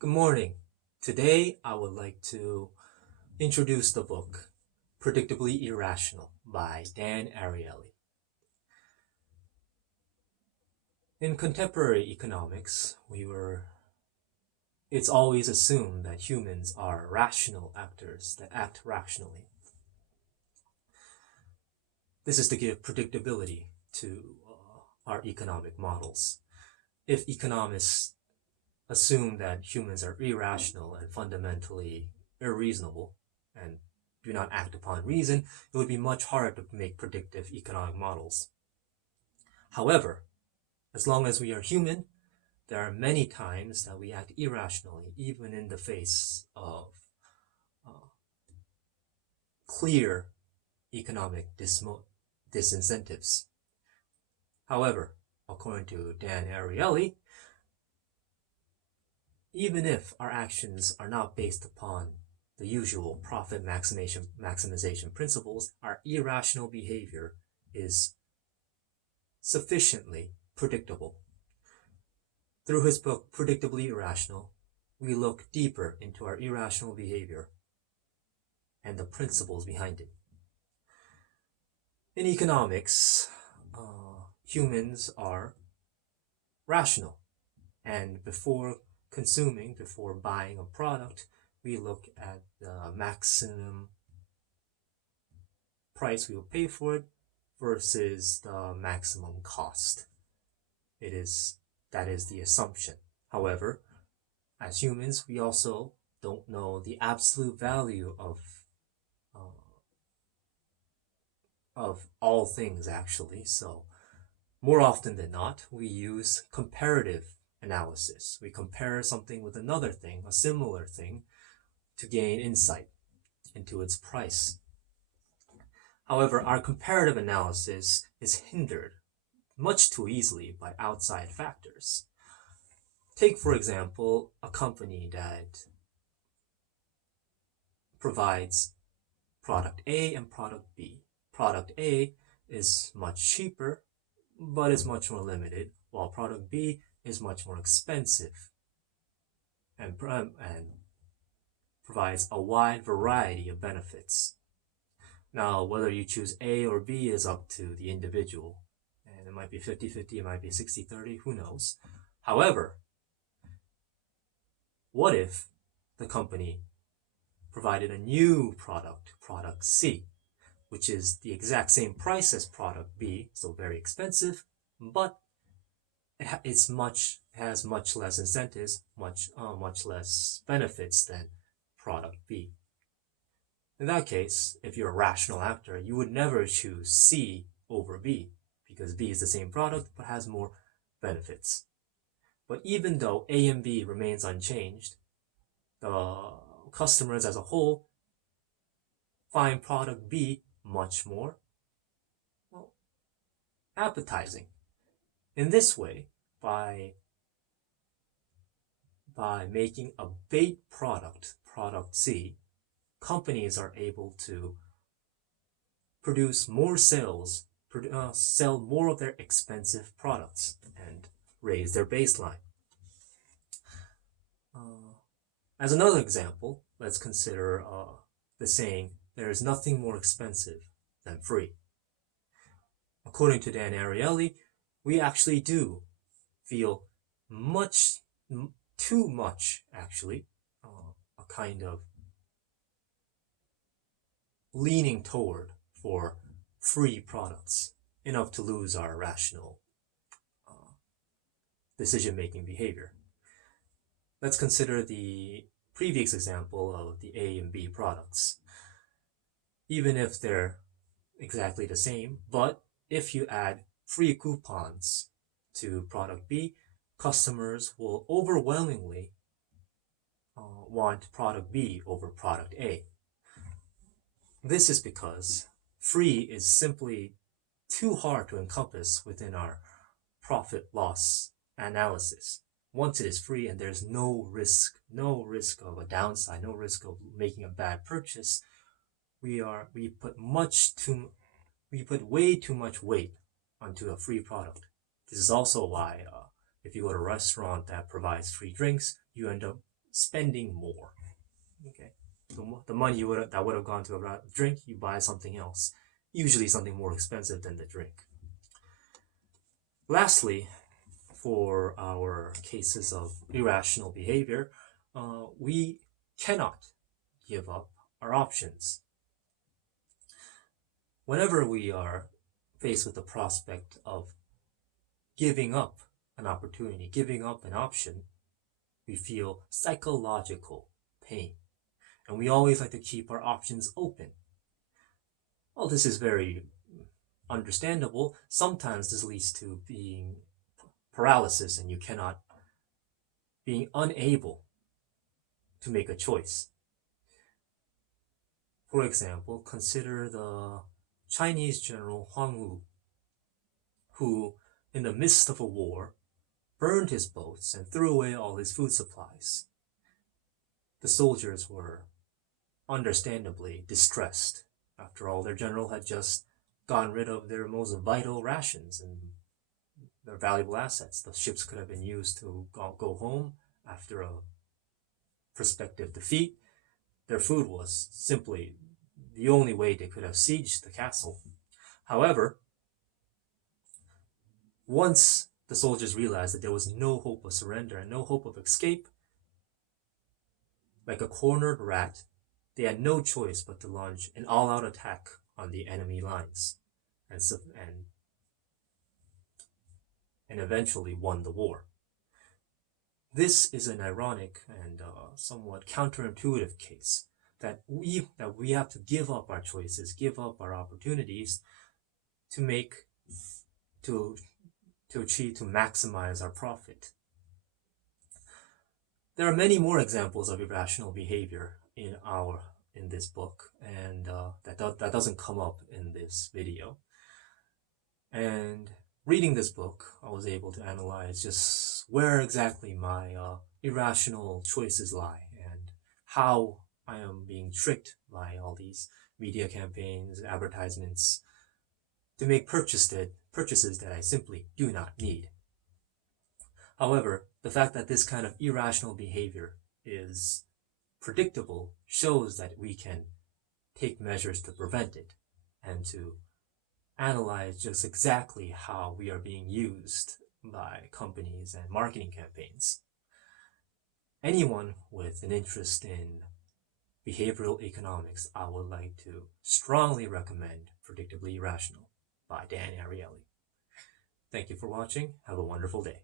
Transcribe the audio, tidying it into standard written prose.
Good morning. Today I would like to introduce the book Predictably Irrational by Dan Ariely. In contemporary economics, it's always assumed that humans are rational actors that act rationally. This is to give predictability to our economic models. If economists assume that humans are irrational and fundamentally unreasonable and do not act upon reason, it would be much harder to make predictive economic models. However, as long as we are human, there are many times that we act irrationally, even in the face of uh, clear economic disincentives. However, according to Dan Ariely, even if our actions are not based upon the usual profit maximization principles, our irrational behavior is sufficiently predictable. Through his book, Predictably Irrational, we look deeper into our irrational behavior and the principles behind it. In economics, humans are rational, and before buying a product, we look at the maximum price we will pay for it versus the maximum cost. That is the assumption. However, as humans, we also don't know the absolute value of all things actually. So more often than not, we use comparative analysis. We compare something with another thing, a similar thing, to gain insight into its price. However, our comparative analysis is hindered much too easily by outside factors. Take, for example, a company that provides product A and product B. Product A is much cheaper, but is much more limited, while product B is much more expensive and provides a wide variety of benefits. Now, whether you choose A or B is up to the individual, and it might be 50-50, it might be 60-30, who knows. However, what if the company provided a new product, product C, which is the exact same price as product B, so very expensive, but it has much less incentives, much less benefits than product B. In that case, if you're a rational actor, you would never choose C over B because B is the same product but has more benefits. But even though A and B remains unchanged, the customers as a whole find product B much more, well, appetizing. In this way, by making a bait product, product C, companies are able to produce more sales, sell more of their expensive products, and raise their baseline. As another example, let's consider the saying, there is nothing more expensive than free. According to Dan Ariely, we actually do feel too much, actually, a kind of leaning toward for free products, enough to lose our rational decision-making behavior. Let's consider the previous example of the A and B products. Even if they're exactly the same, but if you add free coupons to product B, customers will overwhelmingly want product B over product A. This is because free is simply too hard to encompass within our profit loss analysis. Once it is free and there's no risk of a downside, no risk of making a bad purchase, we put way too much weight onto a free product. This is also why if you go to a restaurant that provides free drinks, you end up spending more. Okay, the money that would have gone to a drink, you buy something else, usually something more expensive than the drink. Lastly, for our cases of irrational behavior, we cannot give up our options. Whenever we are faced with the prospect of giving up an opportunity, giving up an option, we feel psychological pain. And we always like to keep our options open. Well, this is very understandable. Sometimes this leads to being paralysis and being unable to make a choice. For example, consider the Chinese general Huang Wu, who, in the midst of a war, burned his boats and threw away all his food supplies. The soldiers were understandably distressed. After all, their general had just gotten rid of their most vital rations and their valuable assets. The ships could have been used to go home after a prospective defeat. Their food was simply the only way they could have sieged the castle. However, once the soldiers realized that there was no hope of surrender and no hope of escape, like a cornered rat, they had no choice but to launch an all-out attack on the enemy lines and eventually won the war. This is an ironic and somewhat counterintuitive case that we have to give up our choices, give up our opportunities to maximize our profit. There are many more examples of irrational behavior in this book, and that doesn't come up in this video. And reading this book, I was able to analyze just where exactly my irrational choices lie and how I am being tricked by all these media campaigns, advertisements, to make purchases that I simply do not need. However, the fact that this kind of irrational behavior is predictable shows that we can take measures to prevent it and to analyze just exactly how we are being used by companies and marketing campaigns. Anyone with an interest in behavioral economics, I would like to strongly recommend Predictably Irrational by Dan Ariely. Thank you for watching. Have a wonderful day.